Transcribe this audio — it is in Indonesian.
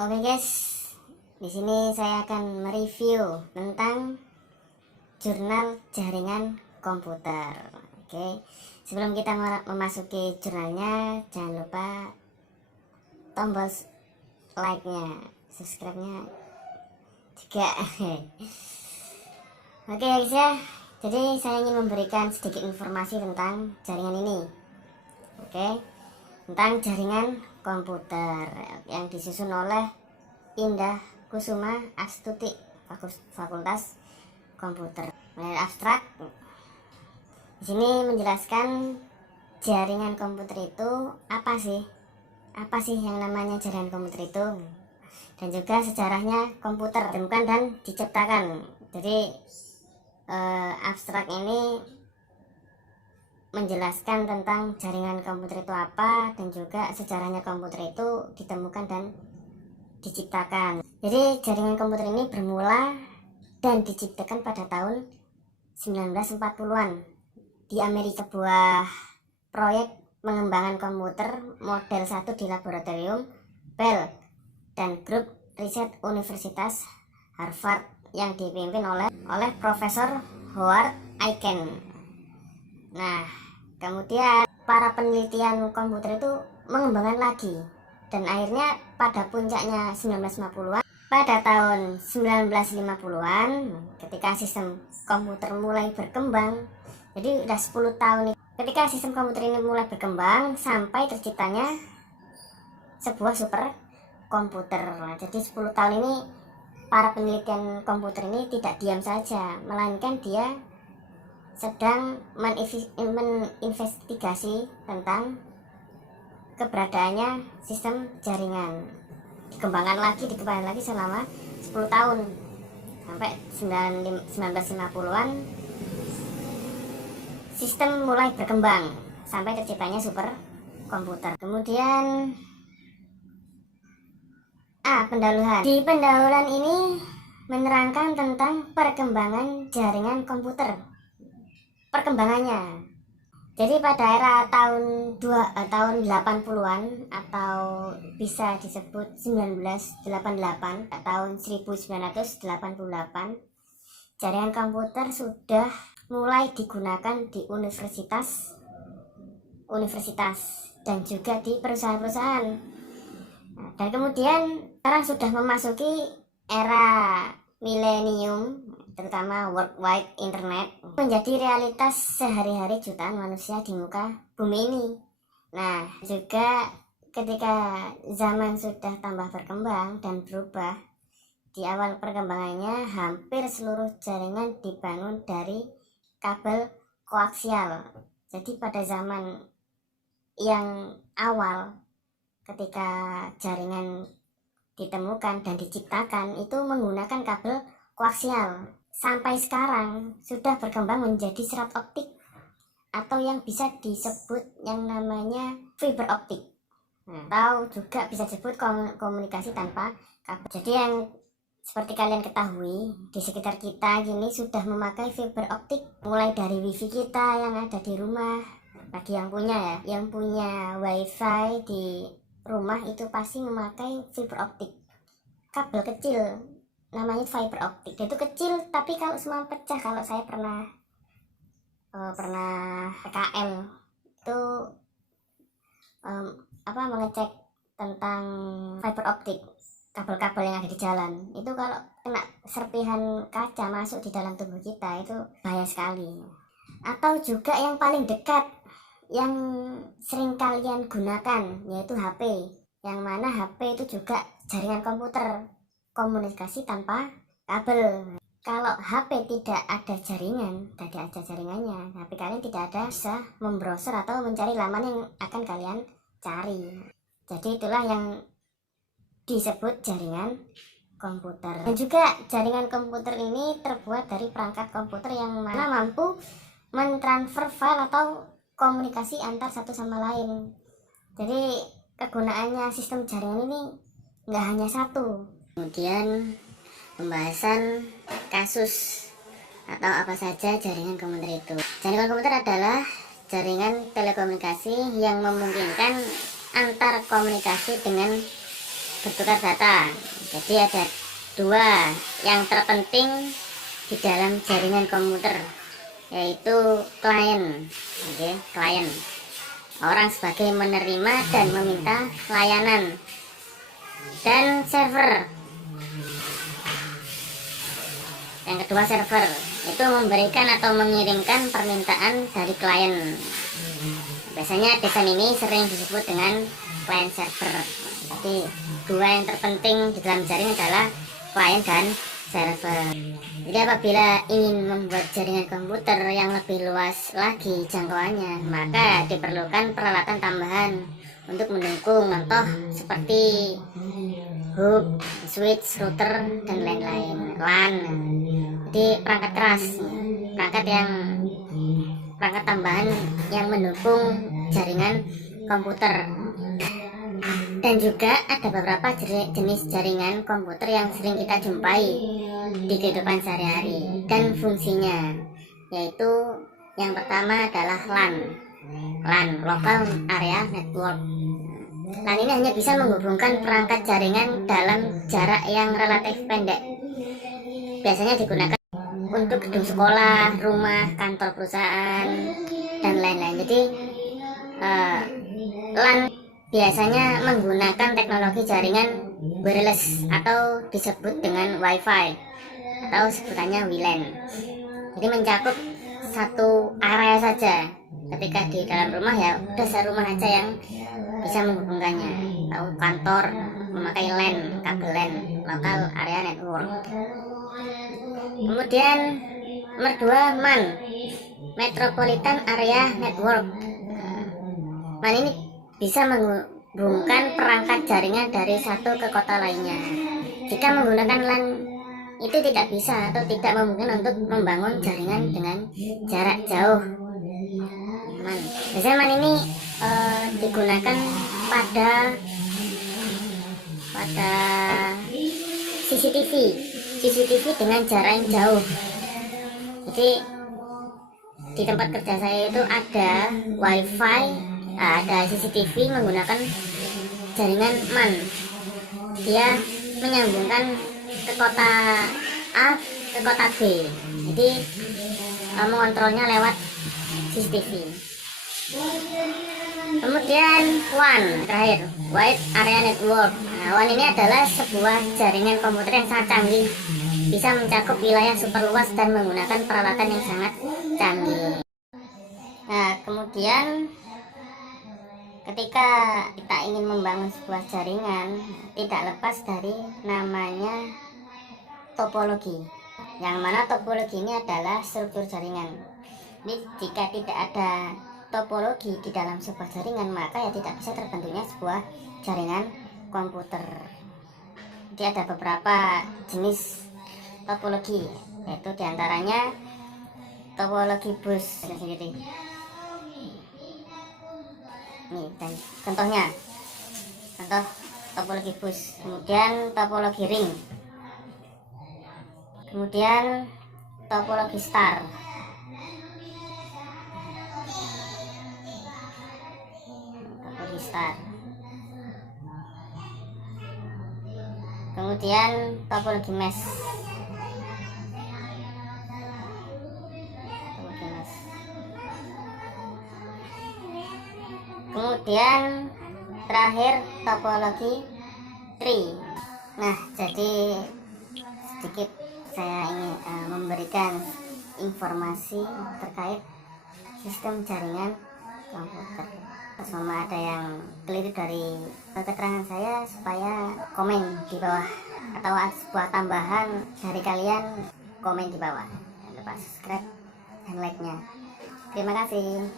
Oke guys, di sini saya akan mereview tentang jurnal jaringan komputer. Oke, sebelum kita memasuki jurnalnya, jangan lupa tombol like-nya, subscribe-nya juga. Oke guys ya, jadi saya ingin memberikan sedikit informasi tentang jaringan ini. Oke, tentang jaringan komputer yang disusun oleh Indah Kusuma Astuti, Fakultas Komputer. Mulai abstrak. Di sini menjelaskan jaringan komputer itu apa sih? Apa sih yang namanya jaringan komputer itu? Dan juga sejarahnya komputer ditemukan dan diciptakan. Jadi abstrak ini menjelaskan tentang jaringan komputer itu apa dan juga sejarahnya komputer itu ditemukan dan diciptakan. Jadi jaringan komputer ini bermula dan diciptakan pada tahun 1940-an di Amerika. Sebuah proyek pengembangan komputer model 1 di laboratorium Bell dan grup riset Universitas Harvard yang dipimpin oleh Profesor Howard Aiken. Nah, kemudian para penelitian komputer itu mengembangkan lagi dan akhirnya pada puncaknya 1950-an, pada tahun 1950-an ketika sistem komputer mulai berkembang. Jadi udah 10 tahun ketika sistem komputer ini mulai berkembang sampai terciptanya sebuah super komputer. Jadi 10 tahun ini para penelitian komputer ini tidak diam saja, melainkan dia sedang menginvestigasi tentang keberadaannya sistem jaringan. Dikembangkan lagi selama 10 tahun sampai 1950-an sistem mulai berkembang sampai terciptanya super komputer. Kemudian pendahuluan. Di pendahuluan ini menerangkan tentang perkembangan jaringan komputer. Perkembangannya. Jadi pada era tahun 80-an atau bisa disebut 1988, tahun 1988, jaringan komputer sudah mulai digunakan di universitas dan juga di perusahaan-perusahaan. Dan kemudian sekarang sudah memasuki era milenium, terutama worldwide internet menjadi realitas sehari-hari jutaan manusia di muka bumi ini. Nah, juga ketika zaman sudah tambah berkembang dan berubah, di awal perkembangannya hampir seluruh jaringan dibangun dari kabel koaksial. Jadi pada zaman yang awal ketika jaringan ditemukan dan diciptakan itu menggunakan kabel koaksial. Sampai sekarang sudah berkembang menjadi serat optik atau yang bisa disebut yang namanya fiber optik, atau juga bisa disebut komunikasi tanpa kabel. Jadi yang seperti kalian ketahui di sekitar kita gini sudah memakai fiber optik, mulai dari wifi kita yang ada di rumah. Bagi yang punya wifi di rumah itu pasti memakai fiber optik, kabel kecil namanya fiber optik. Itu kecil tapi kalau semua pecah. Kalau saya pernah PKL itu mengecek tentang fiber optik, kabel-kabel yang ada di jalan itu kalau kena serpihan kaca masuk di dalam tubuh kita itu bahaya sekali. Atau juga yang paling dekat yang sering kalian gunakan yaitu HP, yang mana HP itu juga jaringan komputer, komunikasi tanpa kabel. Kalau HP tidak ada jaringan, tidak ada jaringannya, HP kalian tidak ada bisa membrowser atau mencari laman yang akan kalian cari. Jadi itulah yang disebut jaringan komputer. Dan juga jaringan komputer ini terbuat dari perangkat komputer yang mana mampu mentransfer file atau komunikasi antar satu sama lain. Jadi kegunaannya sistem jaringan ini nggak hanya satu. Kemudian pembahasan kasus atau apa saja jaringan komputer itu. Jaringan komputer adalah jaringan telekomunikasi yang memungkinkan antar komunikasi dengan bertukar data. Jadi ada dua yang terpenting di dalam jaringan komputer, yaitu klien. Oke, klien. Orang sebagai menerima dan meminta layanan. Dan server. Yang kedua server, itu memberikan atau mengirimkan permintaan dari klien. Biasanya desain ini sering disebut dengan client server. Jadi dua yang terpenting di dalam jaringan adalah klien dan server. Jadi apabila ingin membuat jaringan komputer yang lebih luas lagi jangkauannya, maka diperlukan peralatan tambahan untuk mendukung, contoh seperti hub, switch, router, dan lain-lain. LAN. Jadi perangkat keras, perangkat tambahan yang mendukung jaringan komputer. Dan juga ada beberapa jenis jaringan komputer yang sering kita jumpai di kehidupan sehari-hari dan fungsinya, yaitu yang pertama adalah LAN, Local Area Network. LAN ini hanya bisa menghubungkan perangkat jaringan dalam jarak yang relatif pendek. Biasanya digunakan untuk gedung sekolah, rumah, kantor perusahaan, dan lain-lain. Jadi LAN biasanya menggunakan teknologi jaringan wireless atau disebut dengan Wi-Fi atau sebutannya WLAN. Jadi mencakup satu area saja. Ketika di dalam rumah ya udah serumah aja yang bisa menghubungkannya. Atau kantor memakai LAN, kabel LAN, Local Area Network. Kemudian nomor 2 MAN, Metropolitan Area Network. MAN ini bisa menghubungkan perangkat jaringan dari satu ke kota lainnya. Jika menggunakan LAN itu tidak bisa atau tidak memungkinkan untuk membangun jaringan dengan jarak jauh. MAN. Biasanya MAN ini digunakan pada CCTV dengan jarak yang jauh. Jadi di tempat kerja saya itu ada Wi-Fi, ada CCTV menggunakan jaringan MAN. Dia menyambungkan ke kota A ke kota B. Jadi mengontrolnya lewat CCTV. Kemudian WAN terakhir, Wide Area Network. Nah, WAN ini adalah sebuah jaringan komputer yang sangat canggih, bisa mencakup wilayah super luas dan menggunakan peralatan yang sangat canggih. Nah, kemudian ketika kita ingin membangun sebuah jaringan, tidak lepas dari namanya topologi. Yang mana topologi ini adalah struktur jaringan. Jadi jika tidak ada topologi di dalam sebuah jaringan, maka ya tidak bisa terbentuknya sebuah jaringan komputer. Jadi ada beberapa jenis topologi, yaitu diantaranya topologi bus sendiri. Ini dan contoh topologi bus, kemudian topologi ring, kemudian topologi star, kemudian topologi mesh, kemudian terakhir topologi tree. Nah, jadi sedikit saya ingin memberikan informasi terkait sistem jaringan komputer. Selama ada yang keliru dari keterangan saya, supaya komen di bawah, atau sebuah tambahan dari kalian komen di bawah. Jangan lupa subscribe dan like-nya. Terima kasih.